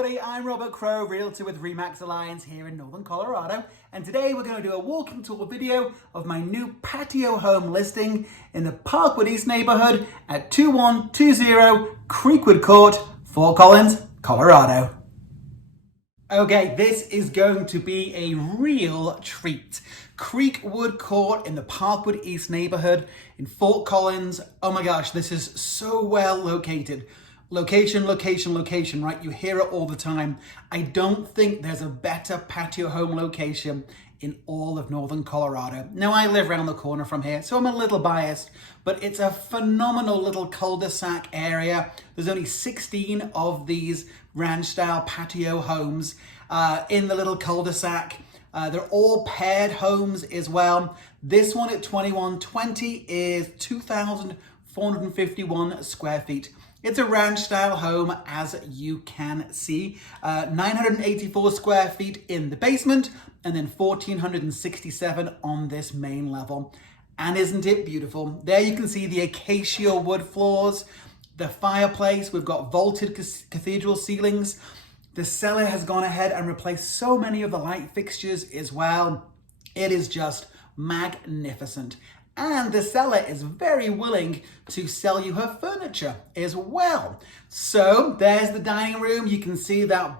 everybody, I'm Robert Crow, Realtor with RE/MAX Alliance here in Northern Colorado, and today we're going to do a walking tour video of my new patio home listing in the Parkwood East neighborhood at 2120 Creekwood Court, Fort Collins, Colorado. Okay, this is going to be a real treat. Creekwood Court in the Parkwood East neighborhood in Fort Collins. Oh my gosh, this is so well located. Location, location, location, right? You hear it all the time. I don't think there's a better patio home location in all of Northern Colorado. Now, I live around the corner from here, so I'm a little biased, but it's a phenomenal little cul-de-sac area. There's only 16 of these ranch-style patio homes in the little cul-de-sac. They're all paired homes as well. This one at 2120 is 2,451 square feet. It's a ranch style home, as you can see. 984 square feet in the basement and then 1,467 on this main level. And isn't it beautiful? There you can see the acacia wood floors, the fireplace. We've got vaulted cathedral ceilings. The seller has gone ahead and replaced so many of the light fixtures as well. It is just magnificent. And the seller is very willing to sell you her furniture as well. So there's the dining room. You can see that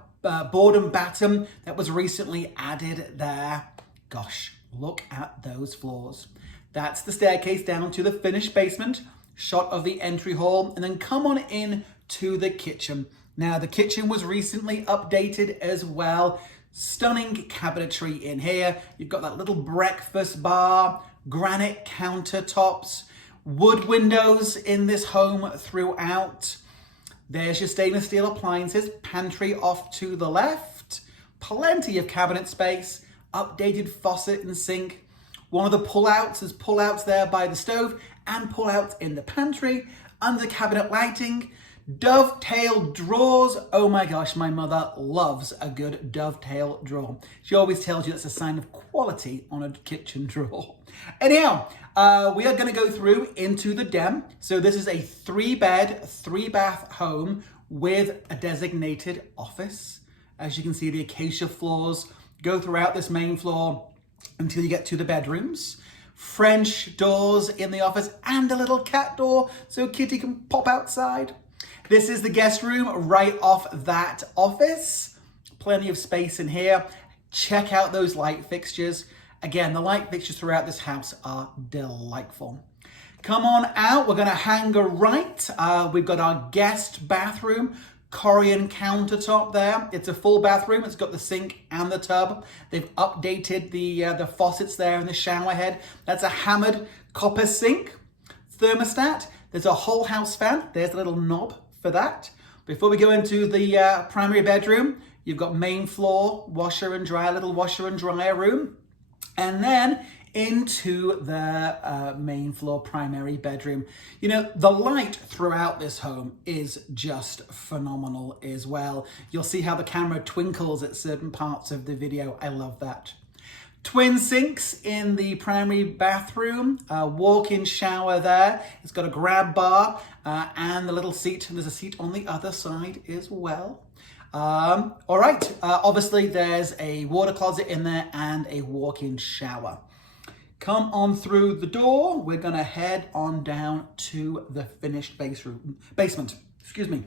board and batten that was recently added there. Gosh, look at those floors. That's the staircase down to the finished basement, shot of the entry hall, and then come on in to the kitchen. Now, the kitchen was recently updated as well. Stunning cabinetry in here. You've got that little breakfast bar, granite countertops, wood windows in this home throughout. There's your stainless steel appliances, pantry off to the left, plenty of cabinet space, updated faucet and sink. One of the pullouts is pullouts there by the stove and pullouts in the pantry, under cabinet lighting, dovetail drawers. Oh my gosh, my mother loves a good dovetail drawer. She always tells you that's a sign of quality on a kitchen drawer. Anyhow, we are going to go through into the den. So this is a 3-bed, 3-bath home with a designated office. As you can see, the acacia floors go throughout this main floor until you get to the bedrooms. French doors in the office and a little cat door so Kitty can pop outside. This is the guest room right off that office. Plenty of space in here. Check out those light fixtures. Again, the light fixtures throughout this house are delightful. Come on out. We're going to hang a right. We've got our guest bathroom, Corian countertop there. It's a full bathroom. It's got the sink and the tub. They've updated the faucets there in the shower head. That's a hammered copper sink. Thermostat. There's a whole house fan. There's a little knob for that. Before we go into the primary bedroom, you've got main floor, washer and dryer, little washer and dryer room. And then into the main floor primary bedroom. You know, the light throughout this home is just phenomenal as well. You'll see how the camera twinkles at certain parts of the video. I love that. Twin sinks in the primary bathroom, walk-in shower there. It's got a grab bar and the little seat. There's a seat on the other side as well. All right, obviously there's a water closet in there and a walk-in shower. Come on through the door. We're gonna head on down to the finished basement. Excuse me.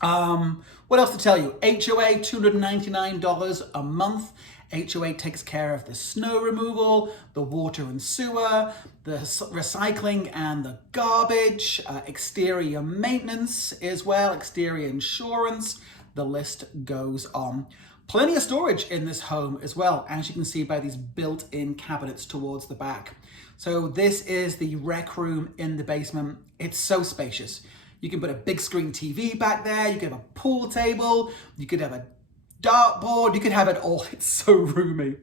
What else to tell you? HOA, $299 a month. HOA takes care of the snow removal, the water and sewer, the recycling and the garbage, exterior maintenance as well, exterior insurance. The list goes on. Plenty of storage in this home as well, as you can see by these built-in cabinets towards the back. So this is the rec room in the basement. It's so spacious. You can put a big screen TV back there. You could have a pool table. You could have a dartboard. You could have it all. It's so roomy.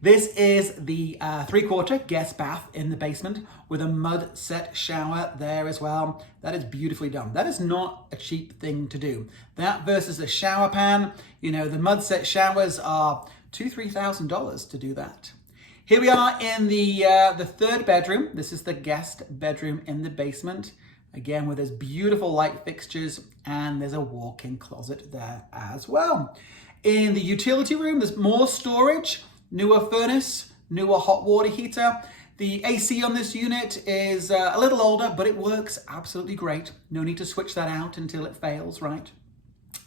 This is the 3/4 guest bath in the basement with a mud set shower there as well. That is beautifully done. That is not a cheap thing to do. That versus a shower pan, you know, the mud set showers are $2,000-$3,000 to do that. Here we are in the 3rd bedroom. This is the guest bedroom in the basement. Again, with those beautiful light fixtures, and there's a walk-in closet there as well. In the utility room, there's more storage, newer furnace, newer hot water heater. The AC on this unit is a little older, but it works absolutely great. No need to switch that out until it fails, right?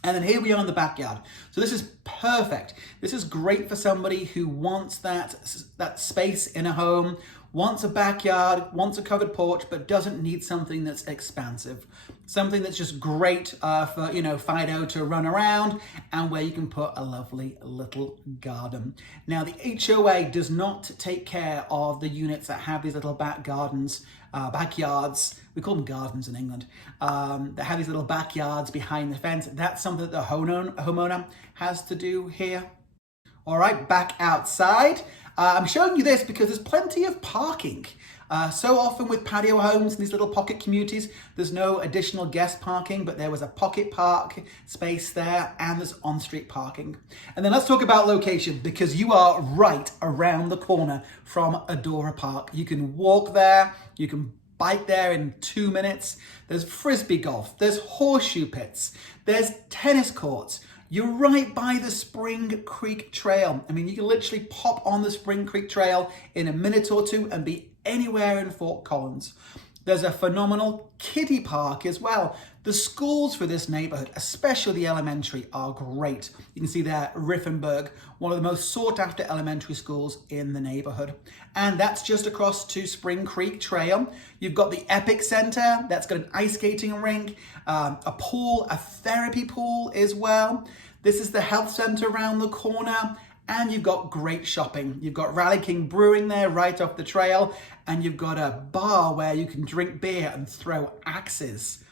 And then here we are in the backyard. So this is perfect. This is great for somebody who wants that space in a home, wants a backyard, wants a covered porch, but doesn't need something that's expansive. Something that's just great for, Fido to run around, and where you can put a lovely little garden. Now, the HOA does not take care of the units that have these little back gardens, backyards. We call them gardens in England. That have these little backyards behind the fence. That's something that the homeowner has to do here. All right, back outside. I'm showing you this because there's plenty of parking. So often with patio homes and these little pocket communities, there's no additional guest parking, but there was a pocket park space there, and there's on-street parking. And then let's talk about location, because you are right around the corner from Edora Park. You can walk there, you can bike there in 2 minutes. There's frisbee golf, there's horseshoe pits, there's tennis courts. You're right by the Spring Creek Trail. I mean, you can literally pop on the Spring Creek Trail in a minute or two and be anywhere in Fort Collins. There's a phenomenal kiddie park as well. The schools for this neighborhood, especially the elementary, are great. You can see there, Riffenberg, one of the most sought after elementary schools in the neighborhood. And that's just across to Spring Creek Trail. You've got the Epic Center, that's got an ice skating rink, a pool, a therapy pool as well. This is the health center around the corner. And you've got great shopping. You've got Rally King Brewing there right off the trail, and you've got a bar where you can drink beer and throw axes.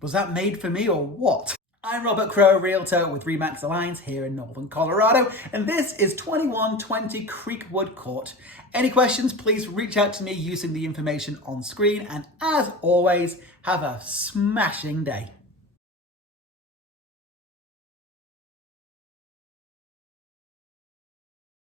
Was that made for me or what? I'm Robert Crow, Realtor with RE/MAX Alliance here in Northern Colorado, and this is 2120 Creekwood Court. Any questions, please reach out to me using the information on screen, and as always, have a smashing day.